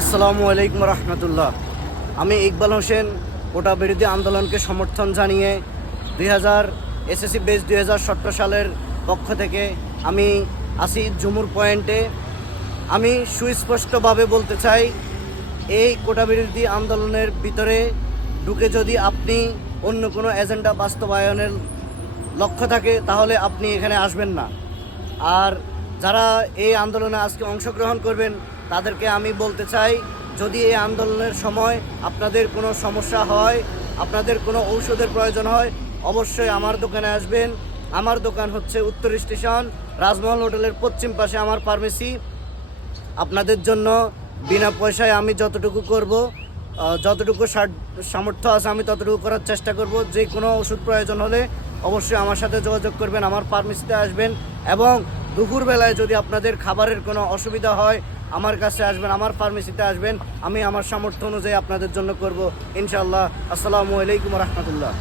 আসসালামু আলাইকুম রহমতুল্লাহ। আমি ইকবাল হোসেন কোটা বিরোধী আন্দোলনকে সমর্থন জানিয়ে 2000 এসএসসি বেস 2017 সালের পক্ষ থেকে আমি আসি ঝুমুর পয়েন্টে। আমি সুস্পষ্টভাবে বলতে চাই, এই কোটা বিরোধী আন্দোলনের ভিতরে ঢুকে যদি আপনি অন্য কোনো এজেন্ডা বাস্তবায়নের লক্ষ্য থাকে তাহলে আপনি এখানে আসবেন না। আর যারা এই আন্দোলনে আজকে অংশগ্রহণ করবেন তাদেরকে আমি বলতে চাই, যদি এই আন্দোলনের সময় আপনাদের কোনো সমস্যা হয়, আপনাদের কোনো ঔষধের প্রয়োজন হয়, অবশ্যই আমার দোকানে আসবেন। আমার দোকান হচ্ছে উত্তর স্টেশন, রাজমহল হোটেলের পশ্চিম পাশে আমার ফার্মেসি। আপনাদের জন্য বিনা পয়সায় আমি যতটুকু করব, যতটুকু সামর্থ্য আছে আমি ততটুকু করার চেষ্টা করব। যে কোনো ওষুধ প্রয়োজন হলে অবশ্যই আমার সাথে যোগাযোগ করবেন, আমার ফার্মেসিতে আসবেন। এবং দুপুরবেলায় যদি আপনাদের খাবারের কোনো অসুবিধা হয় আমার কাছে আসবেন, আমার ফার্মেসিতে আসবেন। আমি আমার সামর্থ্য অনুযায়ী আপনাদের জন্য করব ইনশাআল্লাহ। আসসালামু আলাইকুম রহমতুল্লাহ।